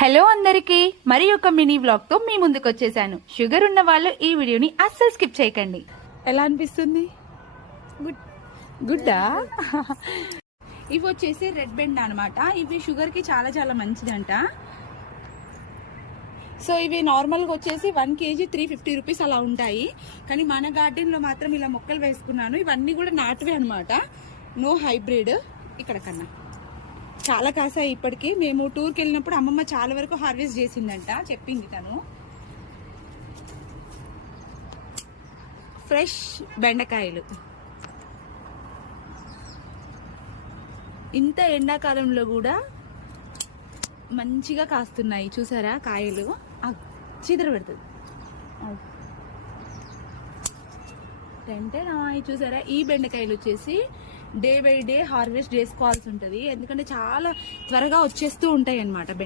Hello అందరికీ మరి ఒక మినీ వ్లాగ్తో మీ ముందుకు వచ్చేసాను షుగర్ ఉన్న వాళ్ళు ఈ వీడియోని అస్సలు స్కిప్ చేయకండి. ఎలా అనిపిస్తుంది? గుడ్ గుడ్డా? ఇవి వచ్చేసి రెడ్ బెండ్ అన్నమాట. ఇవి షుగర్కి చాలా చాలా మంచిదంట. సో ఇవి నార్మల్గా వచ్చేసి one KG three fifty rupees అలా ఉంటాయి. కానీ మన గార్డెన్లో మాత్రం ఇలా మొక్కలు వేసుకున్నాను. ఇవన్నీ కూడా నాటువే అనమాట నో హైబ్రిడ్. ఇక్కడ కన్నా. చాలా కాసాయి ఇప్పటికీ. మేము టూర్కి వెళ్ళినప్పుడు అమ్మమ్మ చాలా వరకు హార్వెస్ట్ చేసిందంట చెప్పింది తను. ఫ్రెష్ బెండకాయలు. ఇంత ఎండాకాలంలో కూడా మంచిగా కాస్తున్నాయి చూసారా కాయలు? చీదర పెడుతుంది. అంటే చూసారా? ఈ బెండకాయలు వచ్చేసి డే బై డే హార్వెస్ట్ చేసుకోవాల్సి ఉంటుంది. ఎందుకంటే చాలా త్వరగా వచ్చేస్తూ ఉంటాయి అన్నమాట